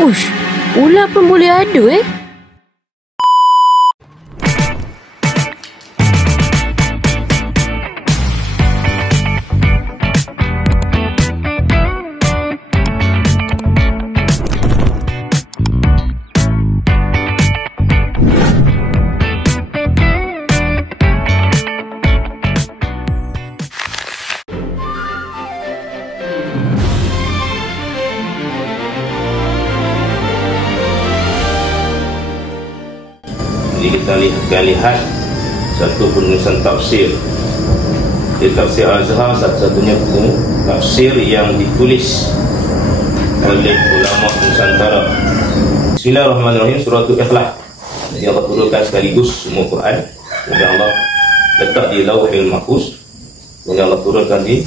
Ush, ular pun boleh ada Jadi kita akan lihat satu penulisan tafsir. Di tafsir Al-Azhar satu-satunya tafsir yang ditulis oleh ulama Nusantara. Bismillahirrahmanirrahim, surah Al-Ikhlas. Jadi Allah turunkan sekaligus semua Quran. Kemudian Allah letak di Lauhil Mahfuz. Kemudian Allah turunkan di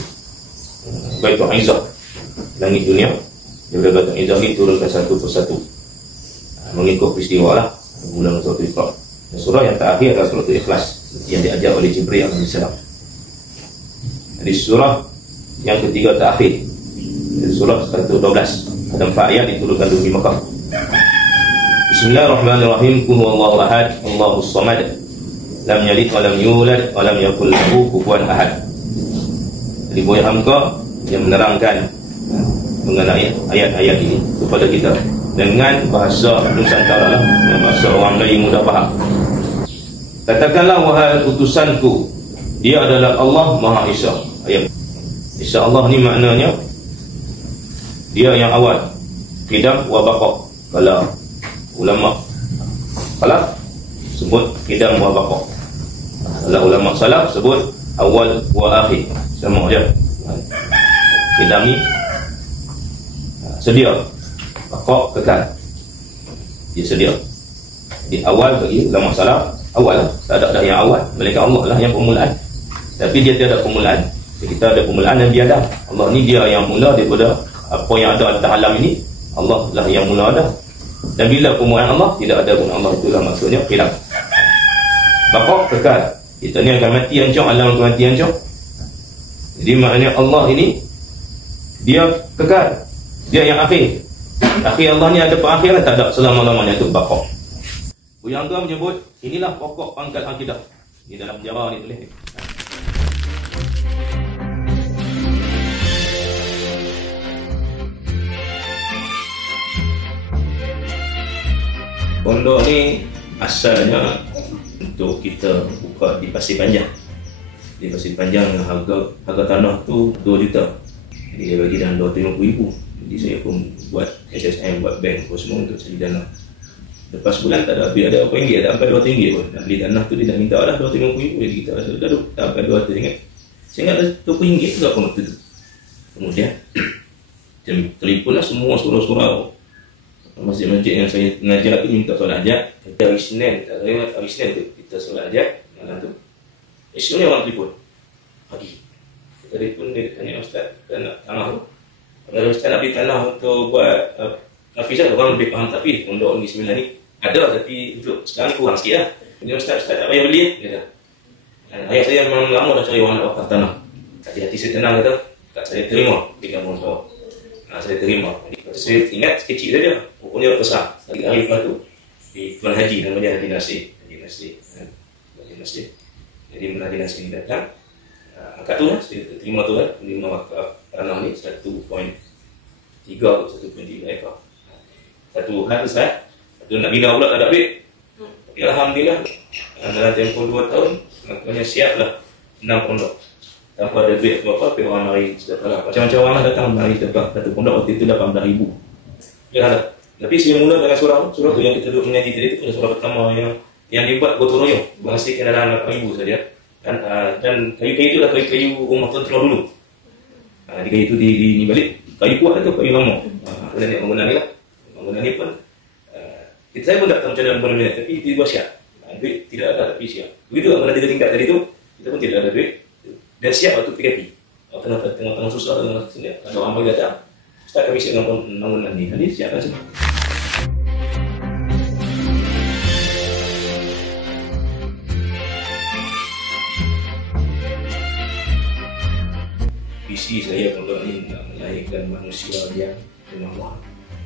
Baitul Izzah, langit dunia. Daripada Baitul Izzah ini turunkan satu persatu, mengikut peristiwa lah. Mula surah Al-Ikhlas. Surah yang terakhir adalah surah Al-Ikhlas yang diajar oleh Jibril AS. Jadi surah yang ketiga terakhir, surah 112, ada 4 ayat diturunkan dulu di Makkah. Bismillahirrahmanirrahim. Qul huwallahu ahad, Allahus samad, lam yalid wa lam yulad wa lam yakul lahu kufuwan ahad. Jadi Buya Hamka yang menerangkan mengenai ayat-ayat ini kepada kita dengan bahasa Nusantara, dengan bahasa orang Melayu mudah faham. Katakanlah, wahai utusanku, dia adalah Allah Maha Esa. Ayat Esa Allah ni maknanya dia yang awal, qidam wa baqa. Kalau ulama salaf sebut qidam wa baqa, kalau ulama salaf sebut awal wa akhir, sama je. Qidam ni sedia, baqa kekal, dia sedia. Di awal bagi ulama salaf, awal lah, tak ada yang awal, melainkan Allah lah yang permulaan. Tapi dia tiada permulaan. Kita ada permulaan dan biadab. Allah ni dia yang mula daripada apa yang ada atas alam ini. Allah lah yang mula ada. Dan bila permulaan Allah, tidak ada pun Allah, itulah maksudnya qidam. Baqa kekal, kita ni akan mati hancur, alam akan mati hancur. Jadi maknanya Allah ini dia kekal, dia yang akhir. Akhir Allah ni ada perakhiran, tak ada selama-lamanya, itu baqa. Buya Hamka menyebut inilah pokok pangkal akidah. Di dalam sejarah ni tulis ni. Pondok ni asalnya untuk kita buka di Pasir Panjang. Di Pasir Panjang harga tanah tu 2 juta. Jadi dia bagi dalam 250,000. Jadi saya pun buat SSM, buat bank pun semua untuk cari dana. Lepas bulan tak ada habis, ada berapa ringgit, ada sampai 200 ringgit pun. Nak beli tanah tu dia nak minta dah 250,000. Jadi kita dah sampai 200 ringgit. Saya ingat ada 20 ringgit juga pun waktu tu. Kemudian telefonlah semua surau-surau masjid-masjid yang saya mengajar tu, minta solat hajat. Kita hari Senin, tak saya ingat hari Senin tu kita solat hajat malam tu. Esoknya orang telefon pagi. Kita telefon, dia tanya, Ustaz, kita nak tanah tu. Kalau Ustaz nak beli tanah untuk buat Hafizah, orang lebih faham tapi pondok Negeri Sembilan ni ada, tapi untuk sekarang ni kurang sikit lah. Jadi Ustaz tak payah beli, kata. Ayah saya memang lama dah cari orang nak wakaf tanah. Hati-hati saya tenang, kata, tak saya terima di kampung bawah. Saya terima. Jadi saya ingat kecil saja, pokoknya besar. Hari lepas tu di Tuan Haji, namanya Haji Nasir. Haji Nasir. Jadi Haji Nasir ni datang, angkat tu lah, saya terima tu lah, terima wakaf tanah ni 1.3 atau 1.3 ekar. Satu hal Ustaz, satu nak bina pula tak ada duit. Tapi Alhamdulillah dalam tempoh 2 tahun maknanya siaplah 6 pondok. Tanpa ada duit apa-apa, tapi orang mari sedekah. Macam-macam orang datang mari sedekah. Satu pondok waktu itu 18,000. Ya ada. Tapi saya mula dengan surah tu yang kita duduk mengaji tadi tu, surah pertama yang dibuat gotong royong, menghasilkan dalam 8,000 saja. Dan kayu-kayu itu adalah kayu-kayu rumah tuan-tuan dulu. Di kayu itu di balik kayu kuat atau kayu lama. Kemudian bangunan ni lah. Bangunan ni pun saya pun tak tahu macam mana bangunan ni, tapi tiba-tiba siap. Duit tidak ada tapi siap. Begitu bangunan 3 tingkat tadi tu, kita pun tidak ada duit. Dan siap waktu PKP. Tengah-tengah susah, ada orang bagi datang. Ustaz, kami siap dengan bangunan ni. Nanti siapkan semua. Visi saya pondok ni nak melahirkan manusia yang bernama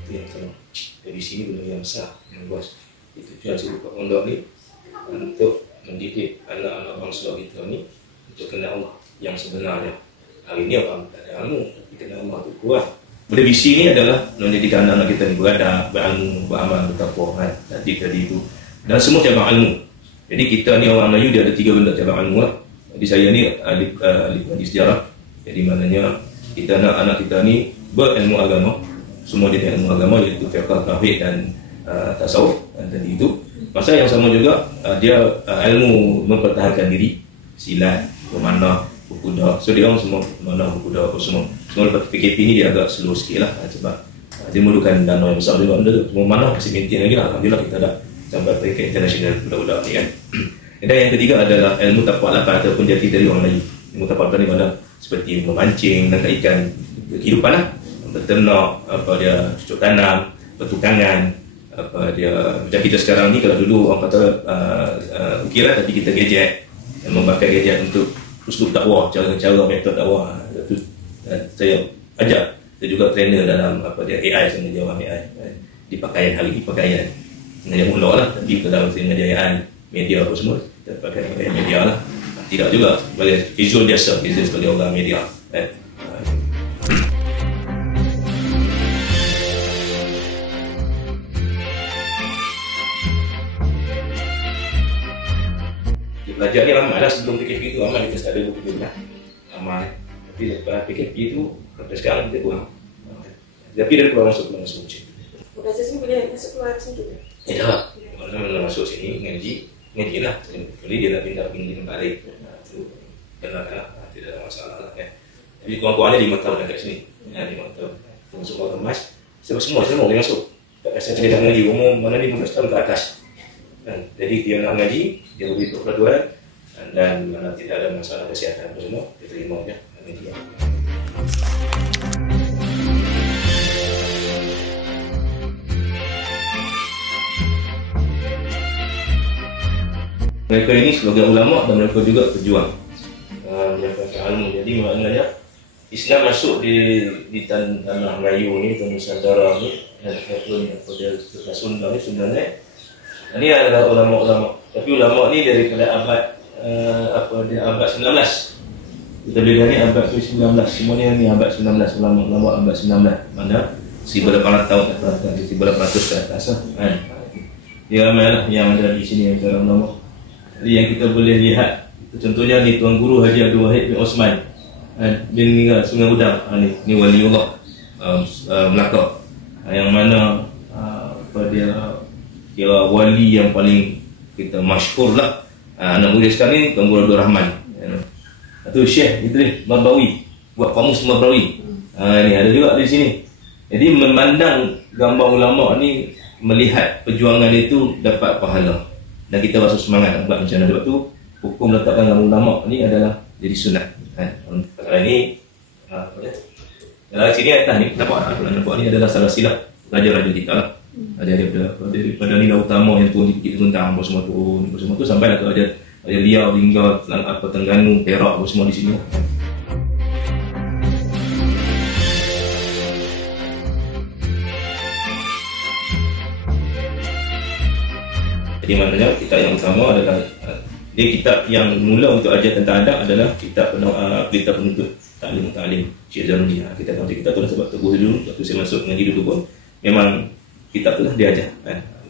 itu yang pertama. Dari sini benda yang besar, yang luas. Itu tujuan saya buka pondok ni untuk mendidik anak-anak bangsa kita ni untuk kenal Allah yang sebenarnya. Hari ni orang tak ada ilmu, tapi kenal Allah tu kuat. Benda visi ni adalah mendidik anak-anak kita ni beradab, berilmu, beramal, bertakwa, tadi itu. Dan semua cabang ilmu. Jadi kita ni orang Melayu dia ada 3 benda cabang ilmu lah. Jadi saya ni ahli pengaji sejarah. Jadi maknanya kita nak anak kita ni berilmu agama. Semua dia ilmu agama, iaitu fiqh, tauhid dan tasawuf. Dan tadi itu masa yang sama juga dia ilmu mempertahankan diri, silat, memanah, berkuda. So dia orang semua memanah, berkuda apa semua. Semua lepas PKP ni dia agak slow sikit lah sebab dia memerlukan dana yang besar juga benda tu. Semua memanah masih maintain lagi lah. Alhamdulillah kita dah sampai peringkat international budak-budak ni kan. Dan yang ketiga adalah ilmu tapak lapan ataupun jati dari orang Melayu. Ilmu tapak lapan ni mana seperti memancing, nangkap ikan, kehidupan lah, berternak, apa dia cucuk tanam, pertukangan, apa dia macam kita sekarang ni. Kalau dulu orang kata ukiran, tapi kita gadget, memakai gadget untuk uslub dakwah, cara-cara metod dakwah. Itu saya ajar. Saya juga trainer dalam apa dia AI, saya mengajar orang AI di pakaian hari ini, pakaian mengajar mula lah, tapi kalau saya mengajar AI media apa semua, kita pakai media lah. Tidak juga sebagai visual biasa, sebagai orang media. Belajar ni ramai lah sebelum PKP tu, ramai kita start ada 2 bulan ramai. Tapi lepas PKP tu sampai sekarang kita kurang. Tapi dia keluar masuk macam tu. Bahasa sini boleh masuk keluar macam tu? Ya, mana masuk sini ngaji lah. Kali dia nak pindah pergi tempat lain. Itu kenal-kenal, tidak ada masalah lah kan. Jadi kurang-kurangnya 5 tahun dekat sini. 5 tahun. Masuk orang kemas, semua boleh masuk. Tak rasa dia dah ngaji umum mana 15 tahun ke atas. Jadi dia nak ngaji, dia beri peraturan dan mana tidak ada masalah kesihatan apa semua, dia terima je ngaji. Mereka ini sebagai ulama dan mereka juga pejuang menyampaikan ilmu. Jadi maknanya Islam masuk di tanah Melayu ni, tanah Nusantara ni, ataupun apa dia Sunda ni sebenarnya. Ini adalah ulama-ulama. Tapi ulama ni daripada abad abad 19. Kita boleh ni abad 19. Semuanya ni abad 19, ulama-ulama abad 19. Mana 1800 tahun atas, 1800 ke atas lah. Dia ramai lah yang ada di sini yang ulama. Jadi yang kita boleh lihat, contohnya ni Tuan Guru Haji Abdul Wahid bin Osman bin Sungai Udang. Ni waliullah Melaka, yang mana dia kira wali yang paling kita masyhur lah. Anak muda sekarang ni Tuan Guru Abdul Rahman. Itu Syekh Idris Marbawi, buat kamus Marbawi. Ni ada juga di sini. Jadi memandang gambar ulama ni, melihat perjuangan itu dapat pahala. Dan kita rasa semangat buat macam mana. Sebab tu hukum letakkan gambar ulama ni adalah jadi sunat. Sekarang ni dalam sini atas ni nampak ni adalah salah silap raja-raja kita lah. Daripada nilai utama yang turun di Tuntang apa semua turun apa semua tu sampai lah ada Liau, Lingga, Terengganu, Perak apa semua di sini. Jadi maknanya kitab yang utama adalah kitab yang mula untuk ajar tentang adab adalah kitab penuntut Ta'lim Syekh Zaruni. Kita tahu kitab tu lah sebab teguh dulu waktu saya masuk ngaji dulu pun memang kitab tu lah dia ajar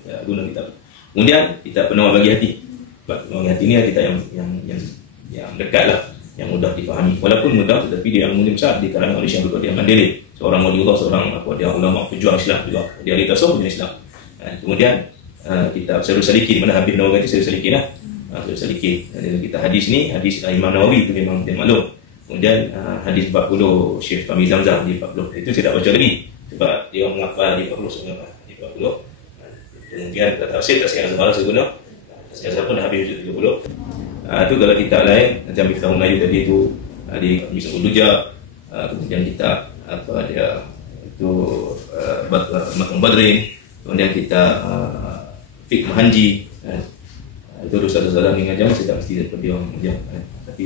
kita guna kitab. Kemudian kitab penawar bagi hati. Penawar bagi hati ni kitab yang dekat lah, yang mudah difahami. Walaupun mudah tetapi dia yang mulia besar di kalangan oleh Syekh Abdul Qadir Mandiri, seorang waliullah, seorang dia ulama pejuang Islam juga. Dia ahli tasawuf dan Islam. Kemudian kitab Sayyid Salikin, mana habis Nawawi kata Sayyid Salikin lah. Sayyid Salikin. Kita hadis ni, hadis Imam Nawawi tu memang dia maklum. Kemudian hadis 40 Syekh Fahmi Zamzam di 40. Itu saya tak baca lagi sebab dia menghafal di 40 sebenarnya. Di 40. Kemudian tafsir saya guna. Tafsir siapa dah habis 30. Itu kalau kitab lain macam Miftahul Melayu tadi tu di Miftahul Duja. Kemudian kitab apa dia itu Matn Badrin. Kemudian kita Fiqh Mahanji. Itu dosa-dosa yang ngajar saya tak mesti daripada dia mengajar. Tapi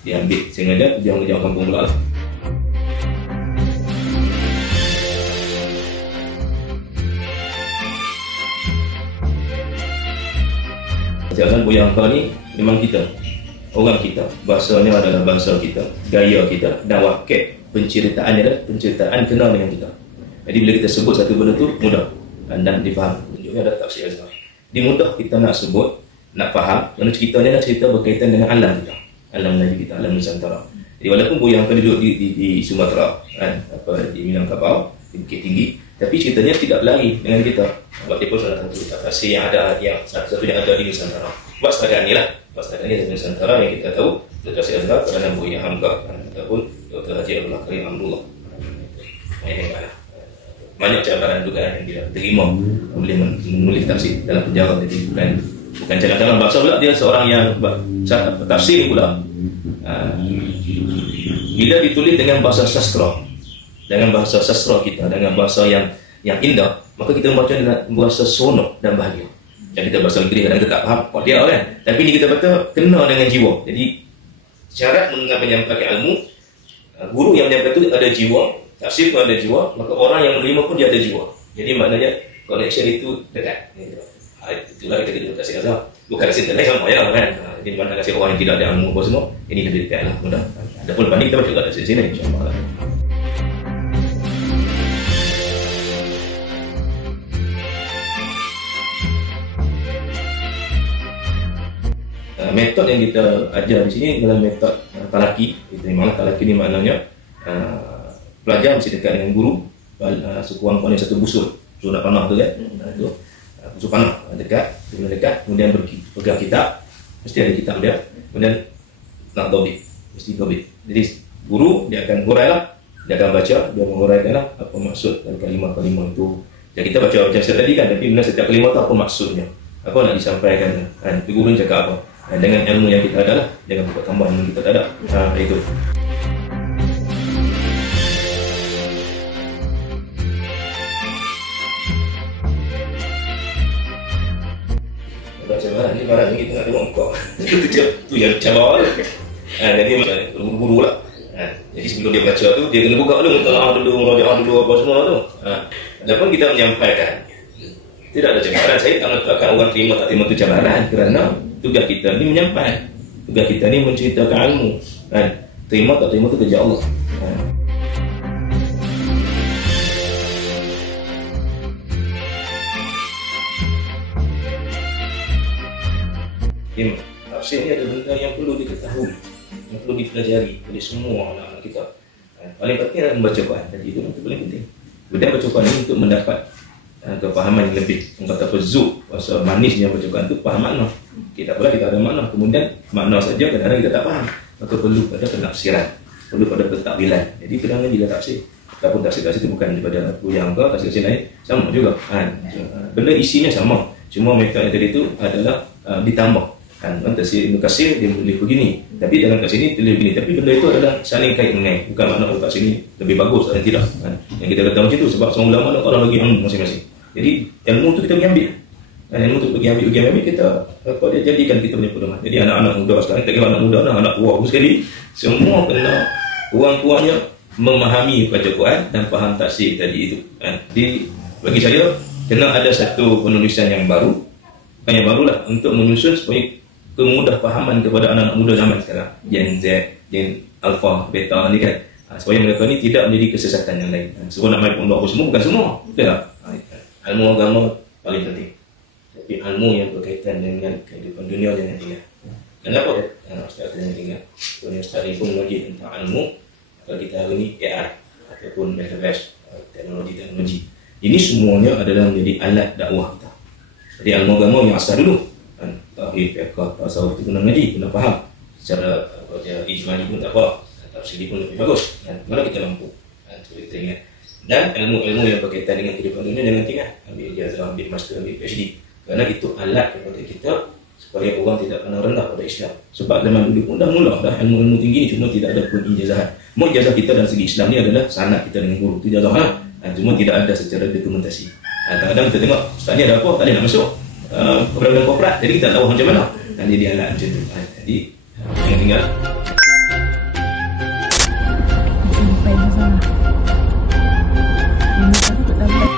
dia ambil saya ngajar, dia mengajar kampung pula lah. Cik Azlan, Buya Angka ni memang kita, orang kita. Bahasanya adalah bahasa kita, gaya kita, dan wakil penceritaan adalah penceritaan kenal dengan kita. Jadi bila kita sebut satu benda tu mudah dan difaham. Tunjuknya ada tafsir Azhar. Dia mudah kita nak sebut, nak faham, kerana ceritanya adalah cerita berkaitan dengan alam kita, alam Melayu kita, alam Nusantara. Jadi walaupun Buya Angka duduk di Sumatera, kan, di Minangkabau, di Bukit Tinggi, tapi ceritanya tidak berlari dengan kita. Sebab dia pun salah satu tafsir yang ada, yang satu yang ada di Nusantara. Buat setakat ni lah, buat setakat ni dari Nusantara yang kita tahu, tafsir Azhar kerana Buya Angka ataupun Dr. Haji Abdullah Karim Abdullah. Banyak cabaran juga yang dia terima boleh menulis tafsir dalam penjara. Jadi bukan jangan bahasa pula, dia seorang yang tafsir pula. Bila ditulis dengan bahasa sastra, dengan bahasa sastra kita, dengan bahasa yang indah, maka kita membaca dengan bahasa seronok dan bahagia. Yang kita bahasa Inggeris kadang kita tak faham apa dia kan, tapi ni kita baca kena dengan jiwa. Jadi syarat menyampaikan ilmu, guru yang menyampaikan itu ada jiwa, tafsir pun ada jiwa, maka orang yang menerima pun dia ada jiwa. Jadi maknanya connection itu dekat. Itulah kita duduk tafsir Azhar. Bukan tafsir lain sama ya kan. Jadi mana kasih orang yang tidak ada ilmu apa semua, ini lebih dekat lah, mudah. Adapun lepas ni kita baca kat tafsir sini insya-Allah. Metod yang kita ajar di sini adalah metod talaki. Memang talaki ni maknanya pelajar mesti dekat dengan guru, sekurang-kurangnya satu busur nak panah tu kan, itu busur panah dekat, kemudian pegang kitab, mesti ada kitab dia, kemudian nak dobit, mesti dobit. Jadi guru dia akan hurailah, dia akan baca, dia menghuraikanlah apa maksud dan kalimah-kalimah itu. Jadi kita baca macam saya tadi kan, tapi benar setiap kalimah tu apa maksudnya, apa nak disampaikan kan, guru ni cakap apa. Dengan ilmu yang kita ada lah, jangan buat tambah ilmu kita tak ada. Itu. Cabaran ni barang ni kita nak tengok kau. Itu yang cabar. Jadi buru-buru lah. Jadi sebelum dia baca tu, dia kena buka dulu, mutalaah dulu, murajaah dulu, apa semua tu. Adapun kita menyampaikan, tidak ada cabaran. Saya tak mengatakan orang terima tak terima tu cabaran, kerana tugas kita ni menyampaikan, tugas kita ni menceritakan ilmu. Terima tak terima tu kerja Allah. Tafsir ni ada benda yang perlu diketahui, yang perlu dipelajari oleh semua anak-anak kita. Paling penting adalah membaca Quran. Jadi itu yang paling penting. Kemudian baca Quran ini untuk mendapat kefahaman yang lebih. Orang kata apa, zuk, bahasa manisnya baca Quran itu faham makna. Kita pula kita ada makna, kemudian makna saja kadang-kadang kita tak faham. Maka perlu pada penafsiran, perlu pada pentakwilan. Jadi kadang-kadang bila tafsir, ataupun tafsir itu bukan daripada Buya Angka, tafsir lain sama juga. Benda isinya sama, cuma metod yang tadi itu adalah ditambah. Tafsir Ibn Katsir dia boleh begini, tapi dalam kat sini boleh begini. Tapi benda itu adalah saling kait mengenai. Bukan makna kat sini lebih bagus atau tidak. Yang kita kata macam itu sebab semua ulama orang lagi ilmu masing-masing. Jadi ilmu tu kita pergi ambil. Ilmu tu pergi ambil kita dia jadikan kita punya pedoman. Jadi anak-anak muda sekarang, tak kira anak muda dan anak tua pun sekali, semua kena kurang-kurangnya memahami baca Quran dan faham tafsir tadi itu. Jadi bagi saya kena ada satu penulisan yang baru, bukan yang barulah, untuk menyusun supaya kemudah fahaman kepada anak-anak muda zaman sekarang, Gen Z, Gen Alpha, Beta ni kan, supaya mereka ni tidak menjadi kesesatan yang lain. Sebab nak main pondok apa semua, bukan semua, betul tak? Ilmu agama paling penting, tapi ilmu yang berkaitan dengan kehidupan dunia jangan tinggal. Kenapa Ustaz jangan tinggal? Kerana Ustaz ni pun mengaji tentang ilmu. Kalau kita hari ni AI ataupun metaverse, teknologi ini semuanya adalah menjadi alat dakwah kita. Jadi ilmu agama yang asal dulu, tauhid, fiqh, tasawuf itu kena ngaji, kena faham. Secara ijmali pun tak apa, tafsir pun lebih bagus. Mana kita mampu, kita ingat. Dan ilmu-ilmu yang berkaitan dengan kehidupan dunia jangan tinggal. Ambil ijazah, ambil master, ambil PhD. Kerana itu alat kepada kita supaya orang tidak kena rendah pada Islam. Sebab zaman dulu pun dah mula dah ilmu-ilmu tinggi ni, cuma tidak ada pun ijazahan. Ijazah kita dari segi Islam ni adalah sanad kita dengan guru, itu ijazah lah. Cuma tidak ada secara dokumentasi. Kadang-kadang kita tengok ustaz ni ada apa, tak boleh nak masuk kepada korporat, jadi kita tak tahu macam mana. Jadi alat macam tu. Jadi jangan tinggal. Sampai masalah. Ini satu tak dapat.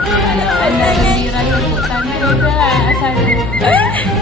Kalau anda jadi rakyat tanah sana.